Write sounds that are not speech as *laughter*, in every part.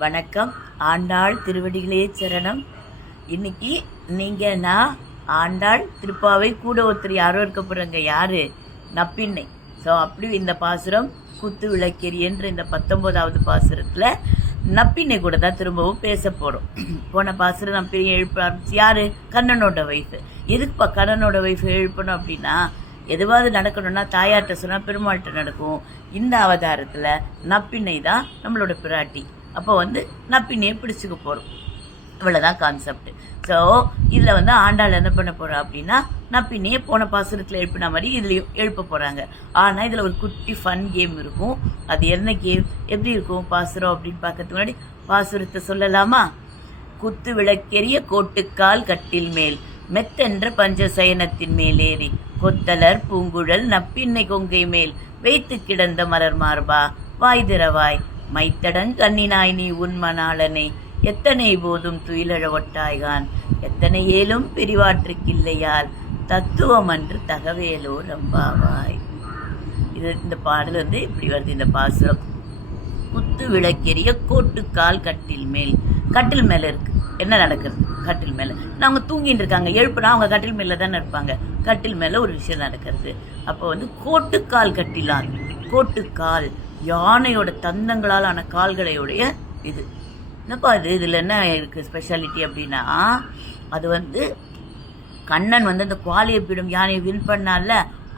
வணக்கம். ஆண்டாள் திருவடிகளே சரணம். இன்னைக்கு நீங்கள் நான் ஆண்டாள் திருப்பாவை கூட ஒருத்தர் யாரோ இருக்க போகிறாங்க யார்? நப்பிண்ணை ஸோ அப்படி இந்த பாசுரம் குத்து விளக்கேரி என்ற இந்த பத்தொன்பதாவது பாசுரத்தில் நப்பிண்ணை கூட தான் திரும்பவும் பேச போகிறோம் போன பாசுரம் நப்பினை எழுப்ப ஆரம்பிச்சு யார்? கண்ணனோட வைஃப் எதுக்குப்பா கண்ணனோட வைஃப் எழுப்பணும் அப்படின்னா எதுவாவது நடக்கணும்னா தாயார்கிட்ட சொன்னால் பெருமாள்கிட்ட நடக்கும். இந்த அவதாரத்தில் நப்பிண்ணை தான் நம்மளோட பிராட்டி. அப்போ வந்து நான் பின்னே பிடிச்சிக்க போகிறோம் இவ்வளோதான் கான்செப்ட் ஸோ இதில் வந்து ஆண்டாள் என்ன பண்ண போகிறா அப்படின்னா நான் பின்னே போன பாசுரத்தில் எழுப்பின மாதிரி இதுலேயும் எழுப்ப போகிறாங்க ஆனால் இதில் ஒரு குட்டி ஃபன் கேம் இருக்கும். அது என்ன கேம் எப்படி இருக்கும் பாசுரம் அப்படின்னு பார்க்கறதுக்கு முன்னாடி பாசுரத்தை சொல்லலாமா? குத்து விளக்கெரிய கோட்டுக்கால் கட்டில் மேல் மெத்தென்ற பஞ்சசயனத்தின் மேலேறி கொத்தலர் பூங்குழல் நப்பின்னை கொங்கை மேல் வைத்து கிடந்த மலர் மார்பா வாய் திறவாய் மைத்தடன் கண்ணினாய் நீ உன்மனாளனை எத்தனை போதும் துயிலழ ஒட்டாய்கான். எத்தனை ஏலும் பிரிவாற்றுக்கில்லையால் தத்துவம் அன்று தகவேலோ ரம்பாவாய். இது இந்த பாடல் வந்து இப்படி வருது இந்த பாசுரம். குத்து விளக்கெரிய கோட்டுக்கால் கட்டில் மேல். கட்டில் மேல இருக்கு. என்ன நடக்குது கட்டில் மேல. அவங்க தூங்கிட்டு இருக்காங்க. எழுப்புனா அவங்க கட்டில் மேல தானே இருப்பாங்க. கட்டில் மேல ஒரு விஷயம் நடக்கிறது. அப்போ வந்து கோட்டுக்கால் கட்டிலான். கோட்டுக்கால் யானையோட தந்தங்களால் ஆன கால்களையுடைய இது. என்னப்பா இது? இதில் என்ன இருக்கு ஸ்பெஷாலிட்டி அப்படின்னா அது வந்து கண்ணன் வந்து அந்த குவாலியப்பீடம் யானையை வின் பண்ணால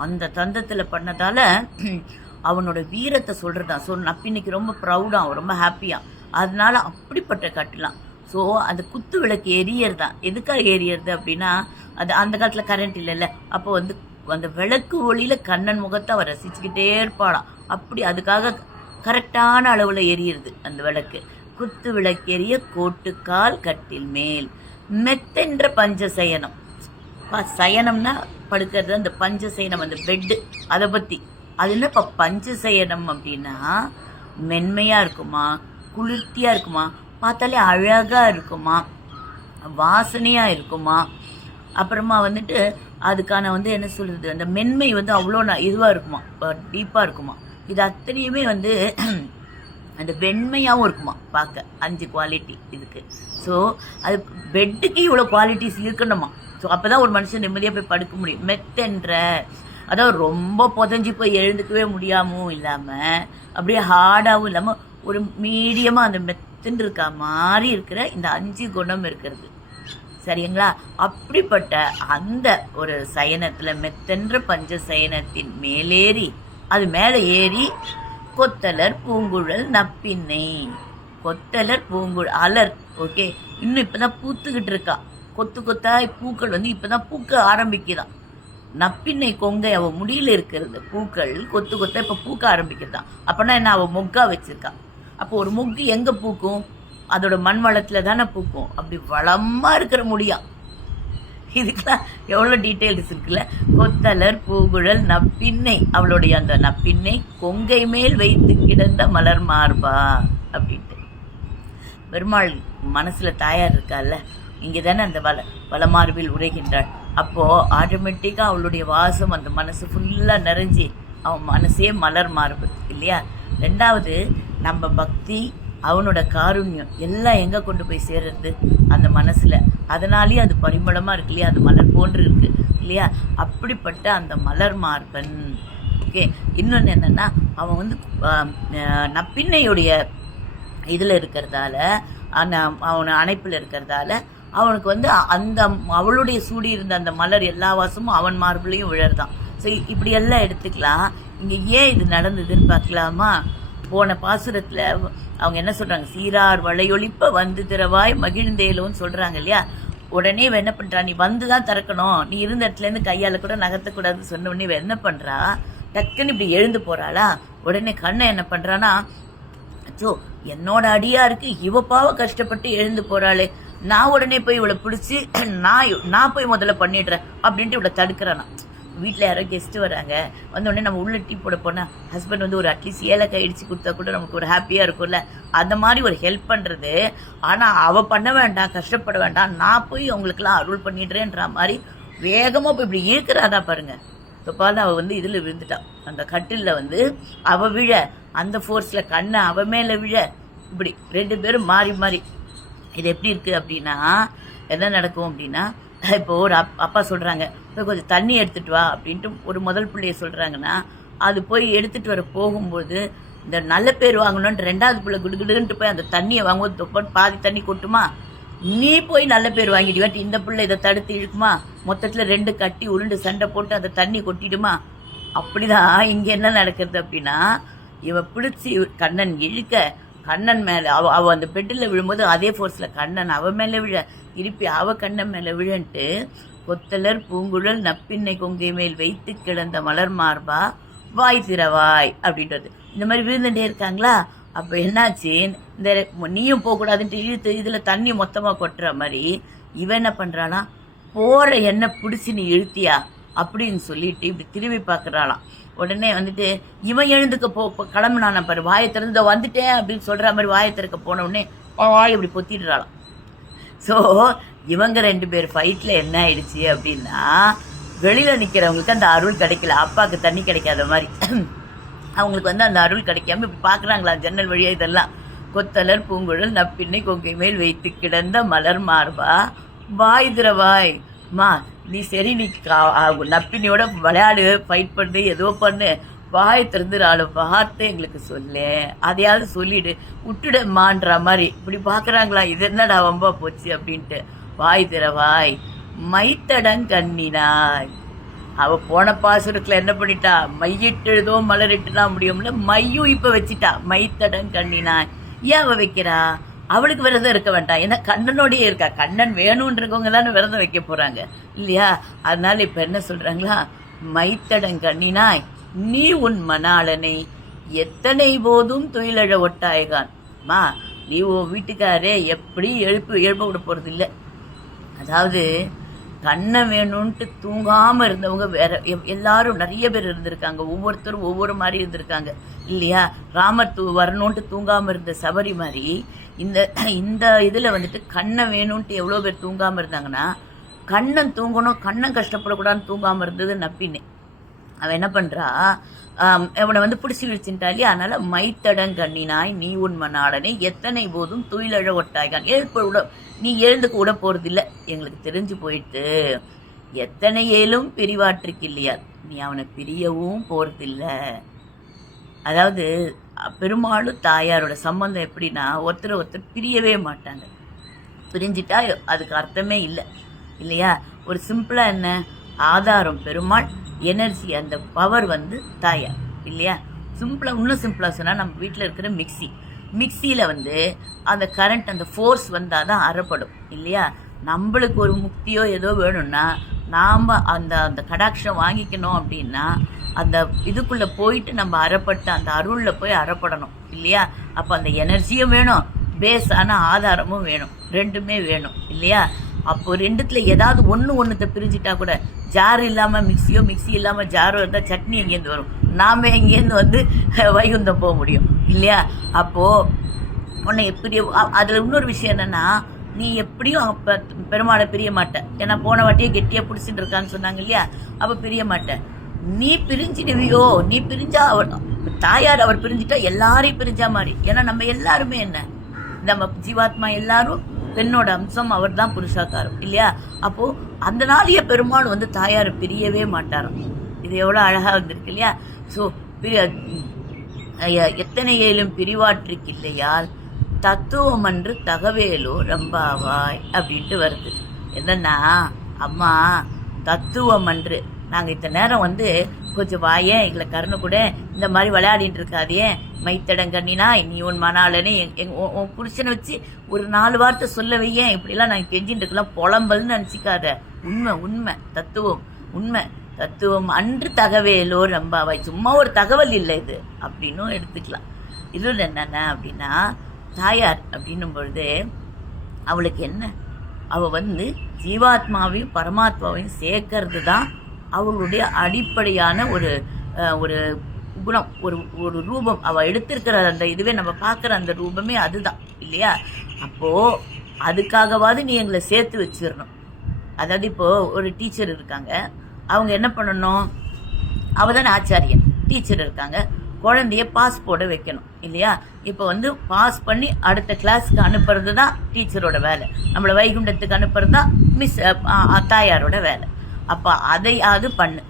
அந்த தந்தத்தில் பண்ணதால் *clears throat* அவனோட வீரத்தை சொல்கிறதான் ஸோ நப்பின்னைக்கு ரொம்ப ப்ரௌடாக அவன் ரொம்ப ஹாப்பியாக அதனால அப்படிப்பட்ட கட்டலாம். ஸோ அந்த குத்து விளக்கு எரியறதான். எதுக்காக எரியறது அப்படின்னா அது அந்த காலத்தில் கரண்ட் இல்லைல்ல. அப்போ வந்து அந்த விளக்கு ஒளியில கண்ணன் முகத்தை அவர் ரசிச்சுக்கிட்டே இருப்பாளாம். அப்படி அதுக்காக கரெக்டான அளவில் எரியுது அந்த விளக்கு. குத்து விளக்கெரிய கோட்டுக்கால் கட்டில் மேல். மெத்தென்ற பஞ்சசயனம். பா, சயனம்னா படுக்கிறது அந்த பஞ்சசயனம் அந்த பெட்டு அதை பற்றி அது என்ன இப்போ பஞ்சசயனம் அப்படின்னா மென்மையாக இருக்குமா குளிர்த்தியாக இருக்குமா பார்த்தாலே அழகாக இருக்குமா வாசனையாக இருக்குமா. அப்புறமா வந்துட்டு அதுக்கான வந்து என்ன சொல்கிறது அந்த மென்மை வந்து அவ்வளோ நான் இதுவாக இருக்குமா டீப்பாக இருக்குமா. இது அத்தனையுமே வந்து *clears throat* அந்த வெண்மையாகவும் இருக்குமா பார்க்க. அஞ்சு குவாலிட்டி இதுக்கு. ஸோ அது பெட்டுக்கு இவ்வளோ குவாலிட்டிஸ் இருக்கணுமா. ஸோ அப்போ தான் ஒரு மனுஷன் நிம்மதியாக போய் படுக்க முடியும். மெத்தன்ற. அதாவது ரொம்ப புதஞ்சி போய் எழுந்துக்கவே முடியாமவும் இல்லாமல் அப்படியே ஹார்டாகவும் இல்லாமல் ஒரு மீடியமாக அந்த மெத்துன்னு இருக்க மாதிரி இருக்கிற இந்த அஞ்சு குணம் இருக்கிறது. சரிங்களா? அப்படிப்பட்ட அந்த ஒரு சயனத்தில் மெத்தென்ற பஞ்ச சயனத்தின் மேலேறி அது மேலே ஏறி கொத்தலர் பூங்குழல் நப்பின்னை. கொத்தலர் பூங்குழல் அலர் ஓகே? இன்னும் இப்போதான் பூத்துக்கிட்டு இருக்கா. கொத்து கொத்தாய் பூக்கள் வந்து இப்போதான் பூக்க ஆரம்பிக்குதான் நப்பின்னை கொங்கை அவள் முடியில் இருக்கிறது பூக்கள் கொத்து கொத்தா இப்போ பூக்க ஆரம்பிக்கிறதான் அப்போனா என்ன அவள் மொக்கா வச்சிருக்கா. அப்போ ஒரு மொக்கு எங்கே பூக்கும்? அதோட மண் வளத்தில் தானே பூக்கும். அப்படி வளமாக இருக்கிற முடியா. இதுக்கெல்லாம் எவ்வளோ டீட்டெயில்ஸ் இருக்குல்ல? கொத்தலர் பூகுழல் நப்பின்னை. அவளுடைய அந்த நப்பின்னை கொங்கை மேல் வைத்து கிடந்த மலர் மார்பா அப்படின்ட்டு. பெருமாள் மனசில் தாயார் இருக்கால்ல இங்கே தானே அந்த வள வளமார்பில் உரைகின்றாள். அப்போது ஆட்டோமேட்டிக்காக அவளுடைய வாசம் அந்த மனசு ஃபுல்லாக நிறைஞ்சி அவன் மனசே மலர் மார்பு இல்லையா? ரெண்டாவது நம்ம பக்தி அவனோட காருண்யம் எல்லாம் எங்கே கொண்டு போய் சேர்றது? அந்த மனசில். அதனாலேயே அது பரிமளமாக இருக்கு இல்லையா? அது மலர் போன்று இருக்கு இல்லையா? அப்படிப்பட்ட அந்த மலர் மார்பன். ஓகே இன்னொன்று என்னன்னா அவன் வந்து நப்பின்னையுடைய இதில் இருக்கிறதால அந்த அவன் அணைப்பில் இருக்கிறதால அவனுக்கு வந்து அந்த அவளுடைய சூடி இருந்த அந்த மலர் எல்லா வாசமும் அவன் மார்பிலையும் விழர்தான் ஸோ இப்படியெல்லாம் எடுத்துக்கலாம். இங்கே ஏன் இது நடந்ததுன்னு பார்க்கலாமா? போன பாசுரத்தில் அவங்க என்ன சொல்கிறாங்க சீரார் வளையொழிப்ப வந்து திறவாய் மகிழ்ந்தேலோன்னு சொல்கிறாங்க இல்லையா? உடனே என்ன பண்ணுறா நீ வந்து தான் திறக்கணும். நீ இருந்த இடத்துல இருந்து கூட நகர்த்தக்கூடாதுன்னு சொன்ன உடனே என்ன பண்ணுறா டக்குன்னு இப்படி எழுந்து போகிறாளா உடனே கண்ணை என்ன பண்ணுறான்னா அச்சோ என்னோட அடியாருக்கு இவ பாவ கஷ்டப்பட்டு எழுந்து போகிறாளே நான் உடனே போய் இவளை பிடிச்சி நான் நான் போய் முதல்ல பண்ணிடுறேன் அப்படின்ட்டு இவளை தடுக்கிறானா. வீட்டில் யாரோ கெஸ்ட்டு வராங்க. வந்தோடனே நம்ம உள்ள டீ போட போனால் ஹஸ்பண்ட் வந்து ஒரு அட்லீஸ்ட் ஏலக்காய் இடிச்சு கொடுத்தா கூட நமக்கு ஒரு ஹாப்பியாக இருக்கும்ல. அந்த மாதிரி ஒரு ஹெல்ப் பண்ணுறது ஆனால் அவள் பண்ண வேண்டாம் கஷ்டப்பட வேண்டாம். நான் போய் அவங்களுக்குலாம் அருள் பண்ணிடுறேன்ற மாதிரி வேகமாக போய் இப்படி ஈர்க்கிறாதா பாருங்க. இப்போ அவள் வந்து இதில் விழுந்துட்டான் அந்த கட்டிலில் வந்து அவள் விழ அந்த ஃபோர்ஸில் கண்ணை அவ மேலே விழ. இப்படி ரெண்டு பேரும் மாறி மாறி. இது எப்படி இருக்குது அப்படின்னா என்ன நடக்கும் அப்படின்னா இப்போ ஒரு அப் அப்பா சொல்கிறாங்க கொஞ்சம் தண்ணி எடுத்துட்டு வா அப்படின்ட்டு ஒரு முதல் பிள்ளைய சொல்கிறாங்கன்னா அது போய் எடுத்துகிட்டு வர போகும்போது இந்த நல்ல பேர் வாங்கணும்னு ரெண்டாவது பிள்ளை குடுகுடுன்ட்டு போய் அந்த தண்ணியை வாங்கும்போது தொப்பன் பாதி தண்ணி கொட்டுமா? நீ போய் நல்ல பேர் வாங்கிடுவாட்டி இந்த பிள்ளை இதை தடுத்து இழுக்குமா? மொத்தத்தில் ரெண்டு கட்டி உருண்டு சண்டை போட்டு அந்த தண்ணி கொட்டிடுமா? அப்படிதான் இங்கே என்ன நடக்கிறது அப்படின்னா இவ பிடிச்சி கண்ணன் இழுக்க கண்ணன் மேலே அவ அவ அந்த பெட்டில் விழும்போது அதே ஃபோர்ஸில் கண்ணன் அவன் மேலே விழ திருப்பி அவ மேலே விழன்ட்டு கொத்தலர் பூங்குழல் நப்பின்னை கொங்கை மேல் வைத்து கிடந்த மலர் மார்பா வாய் திறவாய் அப்படின்றது. இந்த மாதிரி விழுந்துட்டே இருக்காங்களா? அப்ப என்னாச்சு? இந்த நீயும் போகக்கூடாதுன்ட்டு இழுத்து இதுல தண்ணி மொத்தமா கொட்டுற மாதிரி இவன் என்ன பண்றானா போற என்ன பிடிச்சி நீ இழுத்தியா? அப்படின்னு சொல்லிட்டு இப்படி திரும்பி பார்க்குறாளாம் உடனே வந்துட்டு இவன் எழுந்துக்க போ போ- கிளம்புனான பாரு வாயை திறந்து வந்துட்டேன் அப்படின்னு சொல்ற மாதிரி வாயை திறக்க போன உடனே வாய் இப்படி பொத்திடுறாளாம். ஸோ இவங்க ரெண்டு பேர் ஃபைட்டில் என்ன ஆயிடுச்சு அப்படின்னா வெளியில் நிற்கிறவங்களுக்கு அந்த அருள் கிடைக்கல. அப்பாவுக்கு தண்ணி கிடைக்காத மாதிரி. அவங்களுக்கு வந்து அந்த அருள் கிடைக்காம இப்படி பார்க்குறாங்களா ஜன்னல் வழியாக இதெல்லாம். கொத்தலர் பூங்குழல் நப்பின்னை கொங்கை மேல் வைத்து கிடந்த மலர் மார்பா வாய் திரவாய் மா நீ சரி நீ கா- ஆ, நப்பினியோட விளையாடு ஃபைட் பண்ணு ஏதோ பண்ணு வாய் திறந்து நாலு வார்த்தை எங்களுக்கு சொல்லு. அதையாவது சொல்லிடு. விட்டுடுமான்ற மாதிரி. இப்படி பார்க்குறாங்களா? இது என்னடா வம்பா போச்சு அப்படின்ட்டு. வாய் திறவாய். மைத்தடங்கண்ணினாய் அவ போன பாசுரத்தில் என்ன பண்ணிட்டா? மையிட்டு மலரிட்டு தான் முடியும்ல? மையும் இப்போ வச்சிட்டா. மைத்தடன் கண்ணினாய். ஏன் அவ வைக்கிறா? அவளுக்கு விரதம் இருக்க வேண்டாம். ஏன்னா கண்ணனோடயே இருக்கா. கண்ணன் வேணும்ன்றவங்க தானே விரதம் வைக்க போகிறாங்க இல்லையா? அதனால இப்போ என்ன சொல்கிறாங்களா மைத்தடன் கண்ணினாய். நீ உன் மணாளனை. எத்தனை போதும் துயிலழ ஒட்டாயகான். மா நீ உன் வீட்டுக்காரே எப்படி எழுப்பு எழுப்ப விட போகிறது இல்லை அதாவது கண்ணை வேணும்ன்ட்டு தூங்காமல் இருந்தவங்க வேற எ- எல்லாரும் நிறைய பேர் இருந்திருக்காங்க. ஒவ்வொருத்தரும் ஒவ்வொரு மாதிரி இருந்திருக்காங்க. இல்லையா? ராமர் தூ வரணும்ட்டு தூங்காம இருந்த சபரி மாதிரி இந்த இந்த இதில் வந்துட்டு கண்ணை வேணும்ன்ட்டு எவ்வளோ பேர் தூங்காமல் இருந்தாங்கன்னா கண்ணன் தூங்கணும் கண்ணன் கஷ்டப்படக்கூடாதுன்னு தூங்காமல் இருந்தது நப்பினேன். அவன் என்ன பண்றா? அவனை வந்து பிடிச்சி விழிச்சுட்டாலே இல்லையா? அதனால மைத்தடங்கண்ணினாய் நீ உன் மணாளனை. எத்தனை போதும் துயிலழ ஒட்டாய்கான் எழுப்ப விட நீ எழுந்துக்க விட போகிறதில்ல எங்களுக்கு தெரிஞ்சு போயிட்டு எத்தனை ஏலும் பிரிவாற்றுக்கு இல்லையா? நீ அவனை பிரியவும் போகிறதில்ல அதாவது பெரும்பாலும் பெருமாளும் தாயாரோட சம்பந்தம் எப்படின்னா ஒருத்தர் ஒருத்தர் பிரியவே மாட்டாங்க. பிரிஞ்சிட்டா அதுக்கு அர்த்தமே இல்லை. இல்லையா? ஒரு சிம்பிளா என்ன? ஆதாரம் பெருமாள் எனர்ஜி அந்த பவர் வந்து தாயார் இல்லையா? சிம்பிளாக இன்னும் சிம்பிளாக சொன்னால் நம்ம வீட்டில் இருக்கிற மிக்ஸி மிக்சியில் வந்து அந்த கரண்ட் அந்த ஃபோர்ஸ் வந்தால் தான் அறப்படும் இல்லையா? நம்மளுக்கு ஒரு முக்தியோ ஏதோ வேணும்னா நாம் அந்த அந்த கடாட்சம் வாங்கிக்கணும் அப்படின்னா அந்த இதுக்குள்ளே போயிட்டு நம்ம அறப்பட்டு அந்த அருளில் போய் அறப்படணும் இல்லையா? அப்போ அந்த எனர்ஜியும் வேணும் பேஸான ஆதாரமும் வேணும். ரெண்டுமே வேணும். இல்லையா? அப்போ ரெண்டுத்துல ஏதாவது ஒன்று ஒன்றுத்தை பிரிஞ்சிட்டா கூட ஜார் இல்லாமல் மிக்சியோ மிக்ஸி இல்லாமல் ஜாரோ இருந்தால் சட்னி எங்கேருந்து வரும்? நாம எங்கேருந்து வந்து வைகுந்தம் போக முடியும். இல்லையா? அப்போது உன்னை எப்படி அ- இன்னொரு விஷயம் என்னன்னா நீ எப்படியும் அப்போ பெருமாளை பிரிய மாட்ட. ஏன்னா போன வாட்டியே கெட்டியாக பிடிச்சிட்டு இருக்கான்னு சொன்னாங்க இல்லையா? அப்போ பிரிய மாட்டேன் நீ பிரிஞ்சிடுவியோ? நீ பிரிஞ்சா அவர் தாயார் அவர் பிரிஞ்சிட்டா எல்லாரையும் பிரிஞ்சா மாதிரி ஏன்னா நம்ம எல்லாருமே என்ன? நம்ம ஜீவாத்மா எல்லாரும் பெண்ணோட அம்சம் அவர் தான் புருஷாக்காரம் இல்லையா? அப்போ அந்த நாளைய பெருமாள் வந்து தாயார் பிரியவே மாட்டாராம். இது எவ்வளோ அழகா வந்திருக்கு இல்லையா? ஸோ ஐய- எத்தனை ஏழும் பிரிவாற்றுக்கு இல்லையால் தத்துவம் என்று தகவேலோ ரம்பாவாய் அப்படின்ட்டு வருது. என்னன்னா அம்மா தத்துவம் அன்று நாங்கள் இத்தனை நேரம் வந்து கொஞ்சம் வாயே எங்களை கருணை கூட. இந்த மாதிரி விளையாடிட்டு இருக்காதே. மைத்தடங்கண்ணினா நீ உன் மணாலன்னு எங்க உன் புருஷனை வச்சு ஒரு நாலு வார்த்தை சொல்ல வையேன். இப்படிலாம் நாங்கள் கெஞ்சின்னு இருக்கலாம் புலம்பல்னு நினச்சிக்காத. உண்மை உண்மை. தத்துவம் உண்மை. தத்துவம் அன்று தகவேலோ ரம்பாவாய் சும்மா ஒரு தகவல் இல்லை இது. அப்படின்னும் எடுத்துக்கலாம். இதுல என்னென்ன அப்படின்னா தாயார் அப்படின்னும் பொழுது அவளுக்கு என்ன? அவள் வந்து ஜீவாத்மாவையும் பரமாத்மாவையும் சேர்க்கறது தான் அவளுடைய அடிப்படையான ஒரு ஒரு குணம் ஒரு ஒரு ரூபம். அவள் எடுத்திருக்கிற அந்த இதுவே நம்ம பார்க்குற அந்த ரூபமே அதுதான் இல்லையா? அப்போது அதுக்காகவாது நீ எங்களை சேர்த்து வச்சிடணும் அதாவது இப்போது ஒரு டீச்சர் இருக்காங்க. அவங்க என்ன பண்ணணும்? அவள் தான் ஆச்சாரியன். டீச்சர் இருக்காங்க. குழந்தைய பாஸ் போட வைக்கணும் இல்லையா? இப்போ வந்து பாஸ் பண்ணி அடுத்த கிளாஸ்க்கு அனுப்புறது தான் டீச்சரோட வேலை. நம்மளை வைகுண்டத்துக்கு அனுப்புறது தான் மிஸ் தாயாரோட வேலை. அப்போ அதையாவது பண்ணு.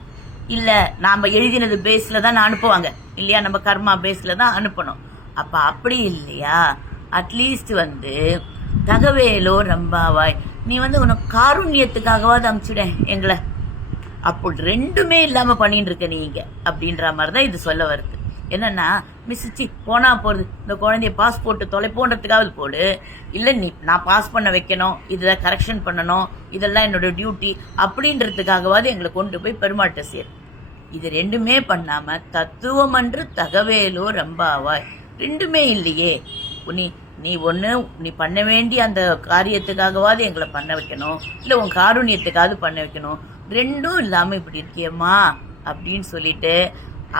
இல்லை நாம் எழுதினது பேஸில் தான் நான் அனுப்புவாங்க. இல்லையா நம்ம கர்மா பேஸில் தான் அனுப்பணும். அப்போ அப்படி இல்லையா? அட்லீஸ்ட் வந்து தகவேலோ ரம்பாவாய் நீ வந்து உனக்கு காருண்யத்துக்காகவாது அமுச்சுட எங்களை. அப்போ ரெண்டுமே இல்லாமல் பண்ணிட்டு இருக்க நீங்க. அப்படின்ற மாதிரி தான் இது சொல்ல வருது. என்னன்னா மிஸ் போனால் போனா இந்த குழந்தைய பாஸ்போர்ட்டு தொலைப்போன்றதுக்காவது போடு. இல்லை நீ நான் பாஸ் பண்ண வைக்கணும். இதில் கரெக்ஷன் பண்ணணும். இதெல்லாம் என்னோடய டியூட்டி அப்படின்றதுக்காகவாது எங்களை கொண்டு போய் பெருமாட்ட சேர். இது ரெண்டுமே பண்ணாமல் தத்துவம் அன்று தகவேலோ ரம்பாவாய். ரெண்டுமே இல்லையே. நீ நீ ஒன்று நீ பண்ண வேண்டிய அந்த காரியத்துக்காகவாது எங்களை பண்ண வைக்கணும். இல்லை உன் காருண்யத்துக்காவது பண்ண வைக்கணும். ரெண்டும் இல்லாமல் இப்படி இருக்கியம்மா அப்படின்னு சொல்லிட்டு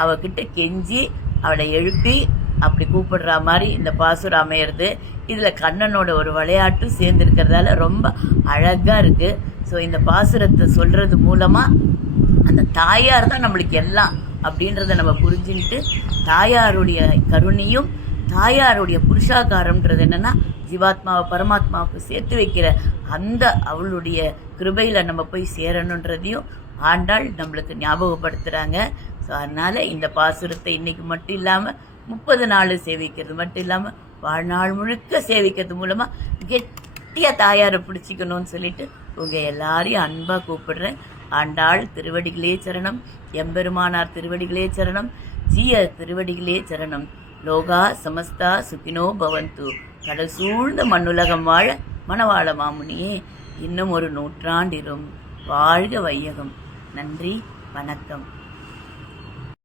அவகிட்ட கெஞ்சி அவளை எழுப்பி அப்படி கூப்பிடுற மாதிரி இந்த பாசுரம் அமையிறது. இதில் கண்ணனோட ஒரு விளையாட்டும் சேர்ந்துருக்கிறதால ரொம்ப அழகாக இருக்குது ஸோ இந்த பாசுரத்தை சொல்கிறது மூலமாக அந்த தாயார் தான் நம்மளுக்கு எல்லாம் அப்படின்றத நம்ம புரிஞ்சுக்கிட்டு தாயாருடைய கருணையும் தாயாருடைய புருஷாகாரம்ன்றது என்னென்னா ஜீவாத்மாவை பரமாத்மாவுக்கு சேர்த்து வைக்கிற அந்த அவளுடைய கிருபையில் நம்ம போய் சேரணுன்றதையும் ஆண்டாள் நம்மளுக்கு ஞாபகப்படுத்துகிறாங்க ஸோ அதனால் இந்த பாசுரத்தை இன்றைக்கி மட்டும் இல்லாமல் முப்பது நாள் சேவிக்கிறது மட்டும் இல்லாமல் வாழ்நாள் முழுக்க சேவிக்கிறது மூலமாக கெட்டியாக தாயாரை பிடிச்சிக்கணும்னு சொல்லிட்டு உங்கள் எல்லாரையும் அன்பாக கூப்பிடுறேன். ஆண்டாள் திருவடிகளே சரணம் எம்பெருமானார் திருவடிகளே சரணம் ஜீய திருவடிகளே சரணம். லோகா சமஸ்தா சுகினோ பவந்து. கடல் சூழ்ந்த மண்ணுலகம் வாழ மணவாள மாமுனியே இன்னும் ஒரு நூற்றாண்டிரும் வாழ்க வையகம். நன்றி வணக்கம்.